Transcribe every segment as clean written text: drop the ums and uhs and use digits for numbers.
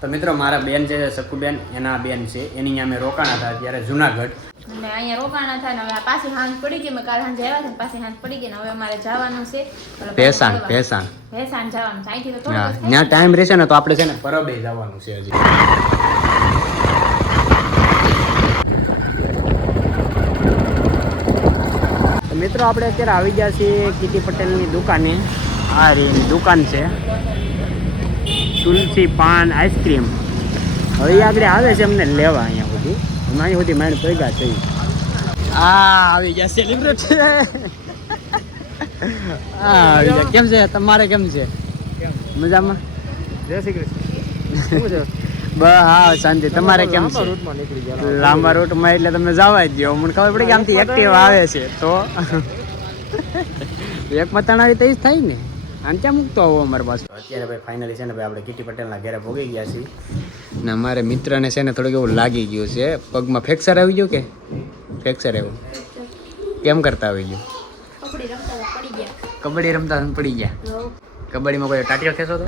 તો મિત્રો મારા બેન છે સકુબેન, એના બેન છે, એની અહીંયા અમે રોકાણા હતા ત્યારે જુનાગઢ. અને અહીંયા રોકાણા થાય ને હવે પાછી હાંજ પડી ગઈ. મેં કાલ સાંજે આવ્યા હતા પાછી હાંજ પડી ગઈ ને હવે અમારે જવાનું છે ભેસાણ જવાનું છે. અહીંથી તો ત્યાં ટાઈમ રહેશે ને તો આપણે છે ને પરબે જવાનું છે હજી. મિત્રો આપણે અત્યારે આવી ગયા છીએ કીટી પટેલની દુકાને. આ રીની દુકાન છે, તુલસી પાન આઈસ્ક્રીમ. હવે આગળ આવે છે અમને લેવા અહીંયા સુધી. અહીં સુધી માઇન્ડ પૈગા છે. આવી ગયા સેલિબ્રિટી. આવી ગયા. કેમ છે તમારે? કેમ છે? મજામાં? જય શ્રી કૃષ્ણ. હા શાંતિ. તમારે કેમ છે? લાંબા રૂટમાં એટલે તમને જવા જ દો. મને ખબર પડી કે આમથી એક્ટિવ આવે છે તો એક મતાણારી તો જ થાય ને. આમ ક્યાં મૂકતો આવો અમારી પાસે. અત્યારે ભાઈ ફાઇનલી છે ને ભાઈ આપણે કીટી પટેલના ઘરે ભોગી ગયા છીએ ને અમારે મિત્રને છે ને થોડુંક એવું લાગી ગયું છે. પગમાં ફ્રેક્ચર આવી ગયું કે ફ્રેક્ચર આવ્યું? કેમ કરતા આવી ગયું? કબડ્ડી રમતા પડી ગયા. કબડ્ડીમાં કોઈ ટાટીઓ ખેંચો તો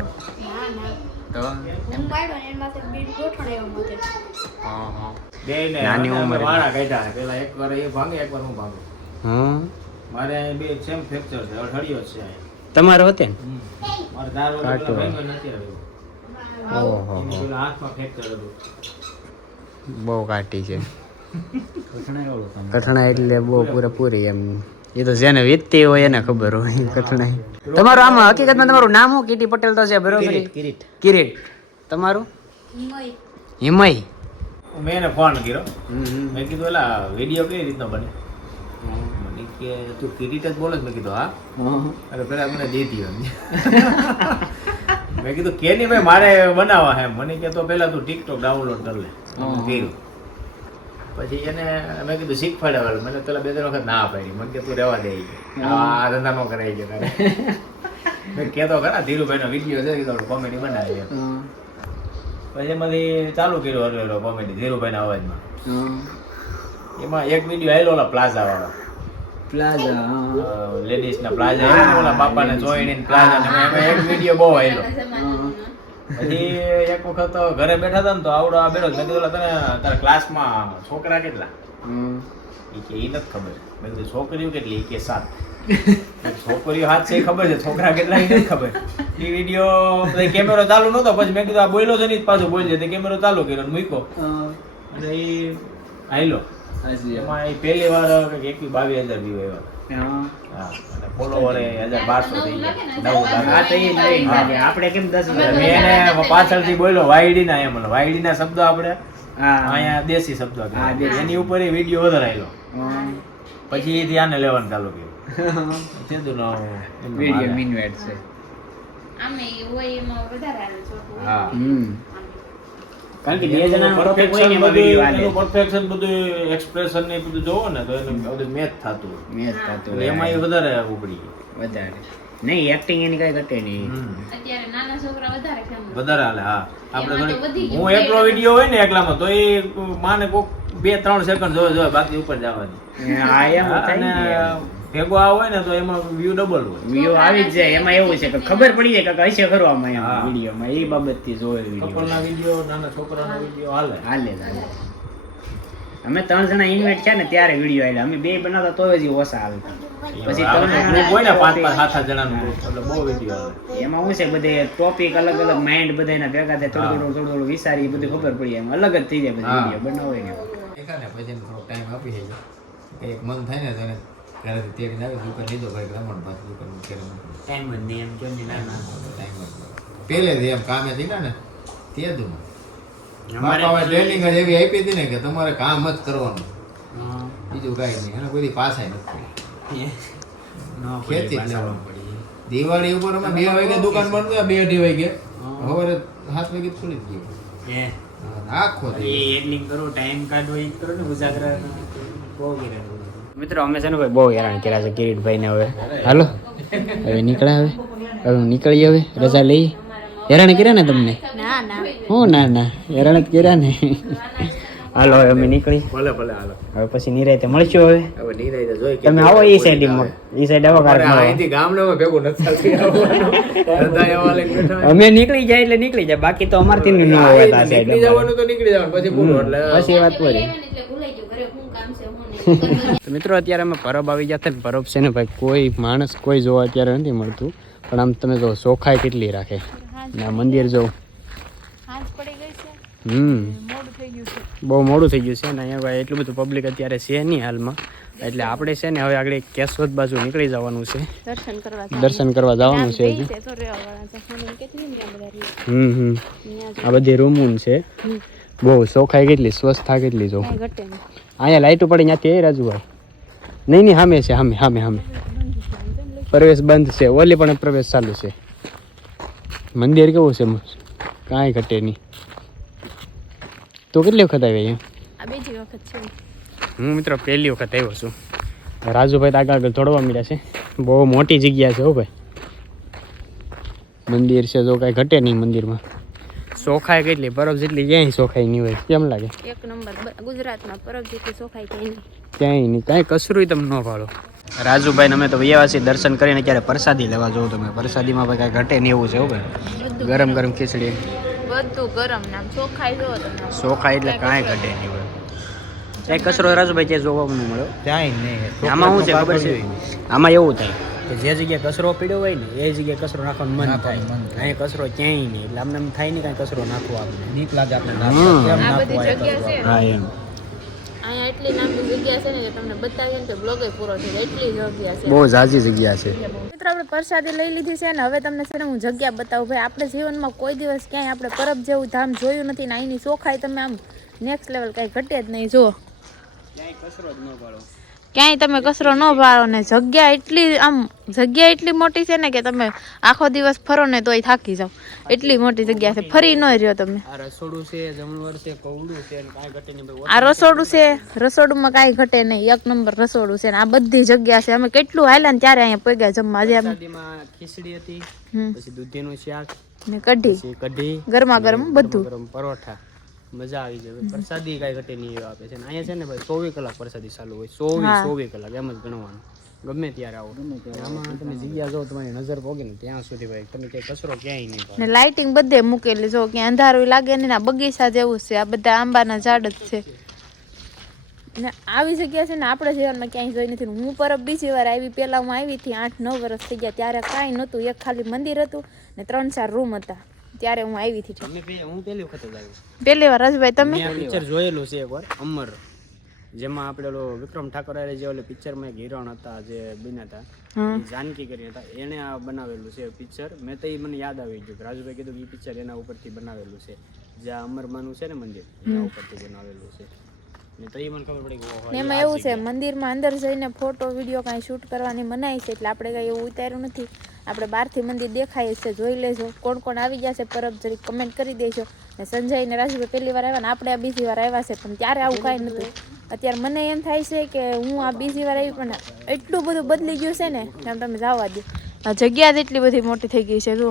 નાની ઉંમર મારે બે સેમ ફ્રેક્ચર છે, અઠવાડિયો છે. તમારો હોતે ને? હાથમાં ફ્રેક્ચર હતું. બહુ કાટી છે. કઠણાઈ એટલે બહુ પૂરેપૂરી એમ. એ તો જેને વીતતી હોય એને ખબર હોય કઠણાઈ. તમારું આમાં હકીકતમાં તમારું નામ શું? કીટી પટેલ તો છે બરોબર? કિરીટ. તમારું? હિમય. મેં એને ફોન કર્યો. મેં કીધું એલા વિડીયો કઈ રીતનો બને? મને કે તું કિરીટ જ બોલે? મેં કીધું હા. અરે પેલા મને દીધી. મેં કીધું કે નહીં ભાઈ મારે બનાવવા હે. મને કે તો પેલા તું ટિકટોક ડાઉનલોડ કરી લે. કર્યું. પછી એને મેં કીધું શીખવાડે. મને પેલા 2-3 વખત ના પાડી. મને કે તું રહેવા દે, આ ધંધા નો કરાય છે તારે. મેં કહેતો ખરા ધીરુભાઈનો વિડીયો છે કીધું કોમેડી બનાવી. પછી એમાંથી ચાલુ કર્યો હરવેલો કોમેડી ધીરુભાઈના અવાજમાં. એમાં એક વિડીયો આવેલો ઓલા પ્લાઝા વાળો. લેડીઝના પ્લાઝા ઓલા બાપાને જોઈને પ્લાઝા ને એમાં એક વિડીયો બહુ આવેલો. પછી એક વખત ઘરે બેઠા હતા ને તો આવડો આ બેઠો. મેં કીધું તને તારા ક્લાસમાં છોકરા કેટલા? એ કે એ નથી ખબર. મેં કીધું છોકરીઓ કેટલી? એ કે 7. છોકરીઓ 7 છે ખબર છે, છોકરા કેટલા એ નથી ખબર. એ વિડીયો કેમેરો ચાલુ નતો. પછી મેં કીધું આ બોલ્યો છે ને પાછું બોલજે. તે કેમેરો ચાલુ કર્યો મૂક્યો અને એ આયલો. એમાં એ પહેલી વાર 21-22 હજાર વ્યૂ આવ્યા. ફોલોવર 1200 થઈ ગયા. આપણે કેમ 10 એને પાછળથી બોલ્યો વાયડી ના. એમ વાયડી ના શબ્દ આપણે અહીંયા દેશી શબ્દ એની ઉપર એ વિડીયો વધારે આવેલો. પછી એથી આને લેવાનું ચાલુ કર્યું. કારણ કે 2 જણા પરફેક્શન બધું એક્સપ્રેશન ને બધું જોવો ને તો એને બધું મેચ થતું એમાં એ વધારે ઉપડી વધારે નહીં. એક્ટિંગ એની કઈ ઘટે નહીં. અત્યારે નાના છોકરા વધારે વધારે હાલે. હા આપણે હું એકલો વિડીયો હોય ને એકલામાં તો એ માને કોક 2-3 સેકન્ડ જોવે બાકી ઉપર જવાની. ભેગો આ હોય ને તો એમાં વ્યૂ ડબલ હોય. વ્યૂ આવી જ જાય. એમાં એવું છે કે ખબર પડી જાય કે હશે ખરો આમાં એમ વિડીયોમાં. એ બાબતથી જોવે કપલના વિડીયો, નાના છોકરાના વિડીયો હાલે. અમે 3 જણા ઇન્વેટ છે ને ત્યારે વિડીયો આવેલા. અમે 2 બનાવતા તો જ ઓછા આવે. પછી ગ્રુપ હોય ને 5-7 જણાનું ગ્રુપ એટલે બહુ વિડીયો આવે. એમાં શું છે બધે ટોપિક અલગ અલગ માઇન્ડ બધાના ભેગા થાય. થોડું વિચારી બધું ખબર પડી જાય. અલગ જ થઈ જાય બધા વિડીયો બનાવે ને. પછી થોડો ટાઈમ આપી જાય. એક મન થાય ને તેને ઘરેથી તેડી આવે દુકાન લીધો ભાઈ રમણ પાછું દુકાન ટાઈમ જ નહીં એમ કેમ ટાઈમ પહેલેથી એમ કામે થઈ ને તે દું અમારે ટ્રેનિંગ જ એવી આપી હતી ને કે તમારે કામ જ કરવાનું, બીજું કાંઈ નહીં. એને કોઈ પાછા નથી ખેતી જ લેવાનું પડી. દિવાળી ઉપર અમે 2 વાગે દુકાન બંધ થયા, 2-2:30 વાગે સવારે 7 વાગે ખુલી જ ગયું. આખો એડિટિંગ કરો, ટાઈમ કાઢો, એ કરો ને ઉજાગરા બહુ કર્યા. મિત્રો અમે છે ને ભાઈ બહુ હેરાન કર્યા છે કિરીટભાઈને. હવે હાલો હવે નીકળ્યા. હવે નીકળીએ. હવે રજા લઈ. હેરાન કર્યા ને તમને? હું ના હેરાન જ કર્યા ને. હાલો હવે અમે નીકળી ભલે ભલે હાલો હવે પછી નિરાયતે મળશું હવે હવે નિરાયતે જોઈ તમે આવો ઈ સાઈડ આવો અમારે કારક અહીંથી ગામડામાં ભેગું નથી થતી આવવાનું. ધંધા એવા લઈને બેઠા હોય. અમે નીકળી જાય એટલે નીકળી જાય બાકી તો અમારથી ન હોય આ નીકળી સાઈડ જવાનું તો નીકળી જવાનું પછી પૂરું એટલે પછી એ વાત પૂરી એટલે ભૂલાઈ ગયું ઘરે શું કામ છે હું નહીં. તો મિત્રો અત્યારે અમે પરબ આવી ગયા હતા ને પરબ છે ને ભાઈ કોઈ માણસ કોઈ જોવા અત્યારે નથી મળતું પણ આમ તમે જો ચોખાઈ કેટલી રાખે ને આ મંદિર જો હાથ પડી ગઈ છે, મોડું થઈ ગયું છે. બહુ મોડું થઈ ગયું છે ને અહીંયા ભાઈ એટલું બધું પબ્લિક અત્યારે છે નહીં હાલમાં એટલે આપણે છે ને હવે આગળ કેશવત બાજુ નીકળી જવાનું છે દર્શન કરવા જવાનું છે હજી. આ બધી રૂમૂન છે બહુ ચોખાઈ કેટલી સ્વચ્છતા કેટલી જો અહીંયા લાઈટો પડી ત્યાંથી એ રાજુભાઈ નહીં સામે છે સામે સામે સામે પ્રવેશ બંધ છે ઓલી પણ પ્રવેશ ચાલુ છે મંદિર કેવું છે કાંઈ ઘટે નહીં તો કેટલી વખત આવી અહીંયા આ બીજી વખત છે. હું મિત્રો પહેલી વખત આવ્યો છું રાજુભાઈ તો આગળ આગળ દોડવા મળ્યા છે બહુ મોટી જગ્યા છે હો ભાઈ મંદિર છે જો કાંઈ ઘટે નહીં મંદિરમાં ચોખાઈ કેટલી બરફ જેટલી ક્યાંય ચોખાઈ નહીં હોય કેમ લાગે એક નંબર ગુજરાતમાં પરબ જેટલી ચોખાઈ થઈ નહીં. ક્યાંય નહીં કાંઈ કસરું તમે ન ભાળો રાજુભાઈ અમે તો વ્યવાસી દર્શન કરીને ક્યારે પ્રસાદી લેવા જાઉં તમે પ્રસાદીમાં ભાઈ કાંઈ ઘટે નહીં એવું છે હો ભાઈ ગરમ ગરમ ખીચડી બધું ગરમ નામ ચોખાઈ જો તમે ચોખાઈ એટલે કાંઈ ઘટે નહીં હોય ક્યાંય કચરો રાજુભાઈ ક્યાંય જોવા ન મળ્યો ક્યાંય નહીં આમાં શું છે ખબર છે આમાં એવું થાય કે જે જગ્યાએ કચરો પડ્યો હોય ને એ જગ્યાએ કચરો નાખવાનું મન થાય અહીં કચરો ક્યાંય નહીં એટલે આમને એમ થાય નહીં કાંઈ કચરો નાખવો આપણે નીક લાગે આપણે આ બધી જગ્યા છે હા એમ અહીંયા એટલી નાની જગ્યા છે ને કે તમને બતાવીએ ને તો બ્લોગ પૂરો થઈ જાય એટલી જગ્યા છે. બહુ ઝાઝી જગ્યા છે મિત્રો આપણે પ્રસાદી લઈ લીધી છે ને હવે તમને છે ને હું જગ્યા બતાવું ભાઈ આપણે જીવનમાં કોઈ દિવસ ક્યાંય આપણે પરબ જેવું ધામ જોયું નથી ને અહીંની ચોખાઈ તમે આમ નેક્સ્ટ લેવલ કાંઈ ઘટે જ નહીં જુઓ ક્યાંય તમે કચરો ન ભાળો ને જગ્યા એટલી મોટી છે ને કે તમે આખો દિવસ ફરો ને તોય થાકી જાવ એટલી મોટી જગ્યા છે ફરી ન રહ્યો તમે. આ રસોડું છે જમણવાર છે કવડું છે ને કાંઈ ઘટે નહીં ભાઈ આ રસોડું છે રસોડુંમાં કાંઈ ઘટે નહીં એક નંબર રસોડું છે ને આ બધી જગ્યા છે અમે કેટલું હાલ્યા ને ત્યારે અહીંયા પગ્યા જમવા જે અમે પ્રસાદીમાં ખીચડી હતી પછી દૂધીનું શાક ને કઢી પછી કઢી ગરમા ગરમ બધું ગરમ પરોઠા મજા આવી જાય પ્રસાદી કાંઈ ઘટે નહીં એવું આપે છે ને અહીંયા છે ને ભાઈ 24 કલાક પ્રસાદી ચાલુ હોય 24 કલાક એમ જ ગણવાનું ગમે ત્યારે આવો આમાં તમે જગ્યા જો તમારી નજર પોગે ને ત્યાં સુધી ભાઈ તમે ક્યાંય કચરો ક્યાંય નહીં ને લાઇટિંગ બધે મૂકેલી જો ક્યાં અંધારું લાગે ને આ બગીચા જેવું છે આ બધા આંબાના ઝાડ જ છે ને આવી જગ્યા છે ને આપણે જીવનમાં ક્યાંય જોઈ નથી. હું પરબ બીજી વાર આવી પહેલા હું આવી હતી 8-9 વર્ષ થઈ ગયા ત્યારે કાંઈ નહોતું એક ખાલી મંદિર હતું ને 3-4 રૂમ હતા ત્યારે હું આવી હતી. હું પહેલી વખત જ આવ્યો પહેલી વાર રાજભાઈ તમે પિક્ચર જોયેલું છે એકવાર અમર જેમાં આપણે ઓલો વિક્રમ ઠાકોર જે ઓલે પિક્ચરમાં એક હિરોણ હતા જે બન્યા હતા જાનકી કરીને હતા એને આ બનાવેલું છે પિક્ચર મેં તો એ મને યાદ આવી ગયું રાજુભાઈ કીધું કે એ પિક્ચર એના ઉપરથી બનાવેલું છે જ્યાં અમરમાનું છે ને મંદિર એના ઉપરથી બનાવેલું છે ને તો એ મને ખબર પડી કે એમાં એવું છે મંદિરમાં અંદર જઈને ફોટો વિડીયો કાંઈ શૂટ કરવાની મનાઈ છે એટલે આપણે કાંઈ એવું ઉતાર્યું નથી. આપણે બહારથી મંદિર દેખાય છે જોઈ લેજો. કોણ કોણ આવી ગયા છે પરબ જરી કમેન્ટ કરી દેજો. ને સંજય ને રાજુભાઈ પહેલી વાર આવ્યા ને આપણે આ બીજી વાર આવ્યા છે પણ ત્યારે આવું કાંઈ નહોતું. અત્યારે મને એમ થાય છે કે હું આ બીજી વાર આવી પણ એટલું બધું બદલી ગયું છે ને આમ તમે જવા દો. આ જગ્યા જ એટલી બધી મોટી થઈ ગઈ છે જો